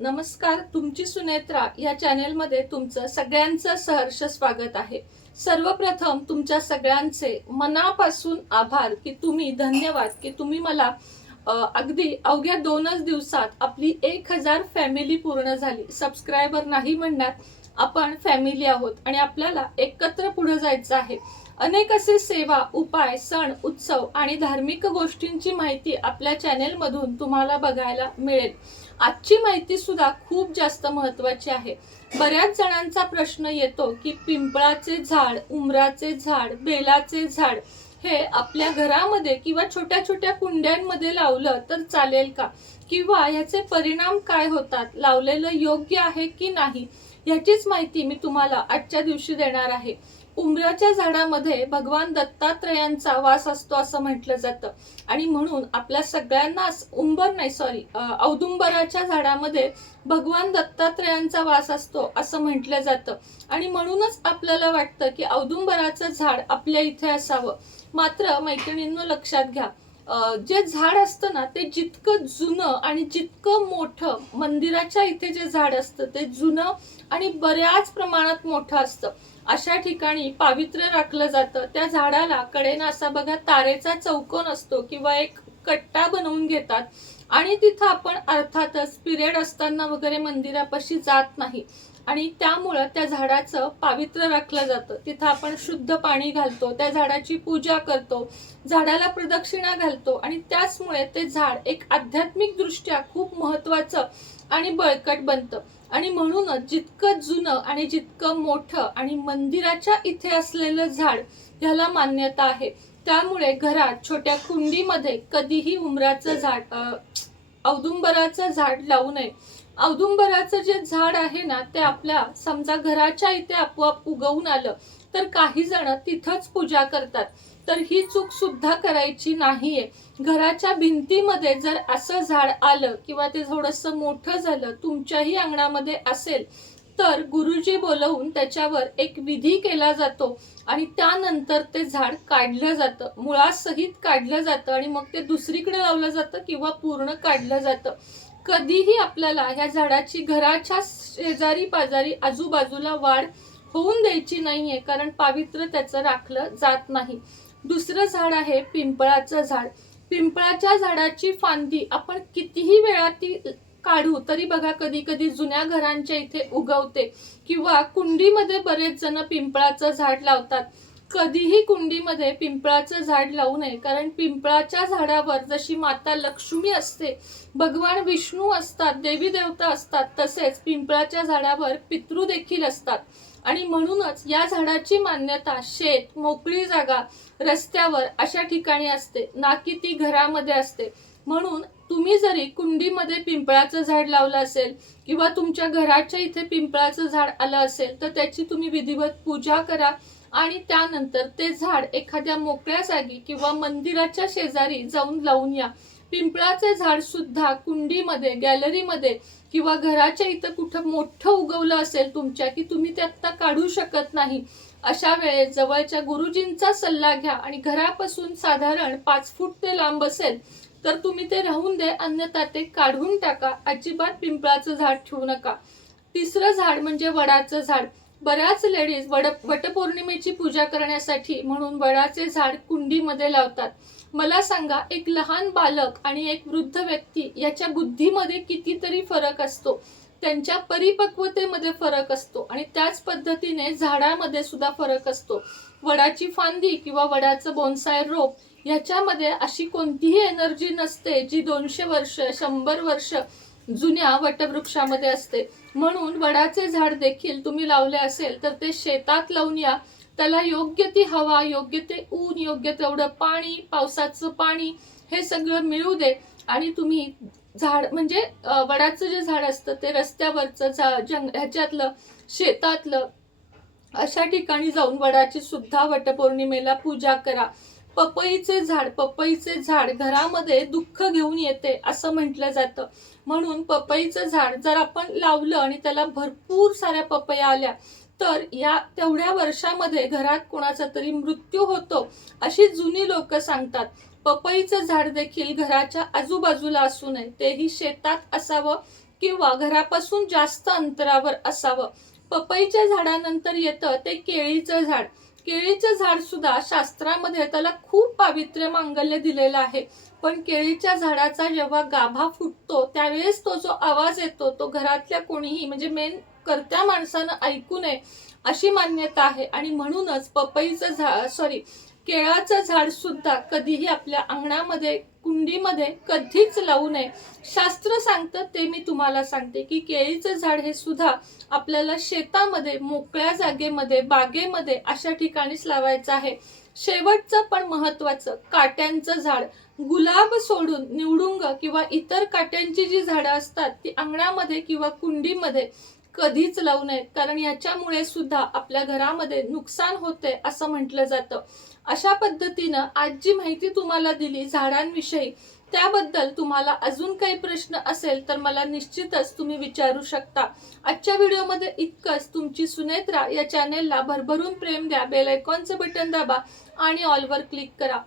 नमस्कार. तुमची सुनेत्रा या चॅनेलमध्ये तुमचं सगळ्यांचं सहर्ष स्वागत आहे. सर्वप्रथम तुमच्या सगळ्यांचे मनापासून आभार की तुम्ही धन्यवाद की तुम्ही मला अगदी अवघ्या 2च दिवसात आपली 1000 फॅमिली पूर्ण झाली. सबस्क्रायबर नाही म्हणणार, आपण फॅमिली आहोत आणि आपल्याला एकत्र पुढे जायचं आहे. अनेक असे सेवा, उपाय, सण, उत्सव आणि धार्मिक गोष्टींची माहिती आपल्या चॅनेलमधून तुम्हाला बघायला मिळेल. आजची माहिती सुद्धा खूप जास्त महत्त्वाची आहे. बऱ्याच जणांचा प्रश्न येतो की पिंपळाचे झाड, उमराचे झाड, बेलाचे झाड हे आपल्या घरामध्ये किंवा छोट्या छोट्या कुंड्यांमध्ये लावलं तर चालेल का, किंवा याचे परिणाम काय होतात, लावलेलं योग्य आहे की नाही, याचीच माहिती मी तुम्हाला आजच्या दिवशी देणार आहे. उंबराच्या झाडामध्ये भगवान दत्तात्रयांचा वास असतो असं म्हटलं जातं आणि म्हणून आपल्या सगळ्यांनाच औदुंबराच्या झाडामध्ये भगवान दत्तात्रयांचा वास असतो असं म्हटलं जातं आणि म्हणूनच आपल्याला वाटतं की औदुंबराचं झाड आपल्या इथे असावं. मात्र मैत्रिणींनो, लक्षात घ्या, जे झाड असतं ना ते जितकं जुनं आणि जितकं मोठं, मंदिराच्या इथे जे झाड असतं ते जुनं आणि बऱ्याच प्रमाणात मोठं असतं. अशा ठिकाणी पावित्र्य राखलं जातं. त्या झाडाला कडेनं असा बघा तारेचा चौकोन असतो किंवा एक कट्टा बनवून घेतात आणि तिथं आपण अर्थातच पिरियड असताना वगैरे मंदिरापाशी जात नाही आणि त्यामुळं त्या झाडाचं पावित्र्य राखलं जातं. तिथं आपण शुद्ध पाणी घालतो, त्या झाडाची पूजा करतो, झाडाला प्रदक्षिणा घालतो आणि त्याचमुळे ते झाड एक आध्यात्मिक दृष्ट्या खूप महत्वाचं आणि बळकट बनतं. आणि म्हणूनच जितकं जुनं आणि जितकं मोठं आणि मंदिराच्या इथे असलेलं झाड याला मान्यता आहे. त्यामुळे घरात छोट्या कुंडीमध्ये कधीही औदुंबराचं झाड लावू नये. औदुंबराचं जे झाड आहे ना ते आपल्या समजा घराच्या इथे आपोआप उगवून आलं तर काही जण तिथंच पूजा करतात, तर ही चूक सुद्धा करायची नाहीये. घराच्या भिंतीमध्ये जर असं झाड आलं किंवा ते थोडंसं मोठं झालं, तुमच्याही अंगणामध्ये असेल, तर गुरुजी बोलवून त्याच्यावर एक विधी केला जातो आणि त्यानंतर ते झाड काढलं जातं, मुळासहित काढलं जातं आणि मग ते दुसरीकडे लावलं जातं किंवा पूर्ण काढलं जातं. कधीही आपल्याला ह्या झाडाची घराच्या शेजारी पाजारी आजूबाजूला वाढ होऊन द्यायची नाहीये, कारण पावित्र्य त्याचं राखलं जात नाही. दुसरं झाड आहे पिंपळाचं झाड. पिंपळाच्या झाडाची फांदी आपण कितीही वेळा ती काढू तरी बघा कधी कधी जुन्या घरांच्या इथे उगवते किंवा कुंडीमध्ये बरेच जण पिंपळाचं झाड लावतात. कधीही कुंडीमध्ये पिंपळाचं झाड लावू नये, कारण पिंपळाच्या झाडावर जशी माता लक्ष्मी असते, भगवान विष्णू असतात, देवी देवता असतात, तसेच पिंपळाच्या झाडावर पितृ देखील असतात आणि म्हणूनच या झाडाची मान्यता शेत, मोकळी जागा, रस्त्यावर अशा ठिकाणी असते, ना की ती घरामध्ये असते. म्हणून तुम्ही जरी कुंडीमध्ये पिंपळाचं झाड लावलं असेल किंवा तुमच्या घराच्या इथे पिंपळाचं झाड आलं असेल तर त्याची तुम्ही विधिवत पूजा करा आणि त्यानंतर ते झाड एखाद्या मोकळ्या जागी किंवा मंदिराच्या शेजारी जाऊन लावून या. पिंपळाचे झाड सुद्धा कुंडीमध्ये, गॅलरीमध्ये किंवा घराच्या इथं कुठं मोठं उगवलं असेल तुमच्या की तुम्ही ते आत्ता काढू शकत नाही, अशा वेळेस जवळच्या गुरुजींचा सल्ला घ्या आणि घरापासून साधारण 5 फूट ते लांब असेल तर तुम्ही ते राहून दे, अन्यथा ते काढून टाका. अजिबात पिंपळाचं झाड ठेवू नका. तिसरं झाड म्हणजे वडाचं झाड. बऱ्याच लेडीज वटपौर्णिमेची पूजा करण्यासाठी म्हणून वडाचे झाड कुंडीमध्ये लावतात. मला सांगा, एक लहान बालक आणि एक वृद्ध व्यक्ती याच्या बुद्धीमध्ये कितीतरी फरक असतो, त्यांच्या परिपक्वतेमध्ये फरक असतो आणि त्याच पद्धतीने झाडामध्ये सुद्धा फरक असतो. वडाची फांदी किंवा वडाचं बोन्साय रोप याच्यामध्ये अशी कोणतीही एनर्जी नसते जी 200 वर्ष 100 वर्ष जुन्या वटवृक्षामध्ये असते. म्हणून वडाचे झाड देखील तुम्ही लावले असेल तर ते शेतात लावून या. त्याला योग्य ती हवा, योग्य ते ऊन, योग्य तेवढं पाणी, पावसाचं पाणी हे सगळं मिळू दे आणि तुम्ही झाड म्हणजे वडाचं जे झाड असतं ते रस्त्यावरचं ह्याच्यातलं, शेतातलं, अशा ठिकाणी जाऊन वडाची सुद्धा वटपौर्णिमेला पूजा करा. पपईचे झाड घरामध्ये दुःख घेऊन येते असं म्हटलं जातं. म्हणून पपईचं झाड जर आपण लावलं आणि त्याला भरपूर साऱ्या पपया आल्या तर या तेवढ्या वर्षामध्ये घरात कोणाचा तरी मृत्यू होतो अशी जुनी लोक सांगतात. पपईचं झाड देखील घराच्या आजूबाजूला असू नये, तेही शेतात असावं किंवा घरापासून जास्त अंतरावर असावं. पपईच्या झाडानंतर येतं ते केळीचं झाड. केळीचं झाड सुद्धा शास्त्रामध्ये त्याला खूप पावित्र्य मांगल्य दिलेलं आहे. पण केळीच्या झाडाचा जेव्हा गाभा फुटतो त्यावेळेस तो जो आवाज येतो तो घरातल्या कोणीही म्हणजे मेन कर्त्या माणसानं ऐकू नये अशी मान्यता आहे. आणि म्हणूनच केळाचं झाड सुद्धा कधीही आपल्या अंगणामध्ये कुंडीमध्ये कधीच लावू नये. शास्त्र सांगतं ते मी तुम्हाला सांगते की केळीचं झाड हे सुद्धा आपल्याला शेतामध्ये, मोकळ्या जागेमध्ये, बागेमध्ये अशा ठिकाणीच लावायचं आहे. शेवटचं पण महत्वाचं, काट्यांचं झाड. गुलाब सोडून निवडुंग किंवा इतर काट्यांची जी झाडं असतात ती अंगणामध्ये किंवा कुंडीमध्ये कधीच लावू नयेत, कारण याच्यामुळे सुद्धा आपल्या घरामध्ये नुकसान होते असं म्हटलं जातं. अशा पद्धतीनं आज जी माहिती तुम्हाला दिली झाडांविषयी, त्याबद्दल तुम्हाला अजून काही प्रश्न असेल तर मला निश्चितच तुम्ही विचारू शकता. आजच्या व्हिडिओमध्ये इतकंच. तुमची सुनेत्रा या चॅनेलला भरभरून प्रेम द्या, बेल आयकॉनचं बटन दाबा आणि ऑलवर क्लिक करा.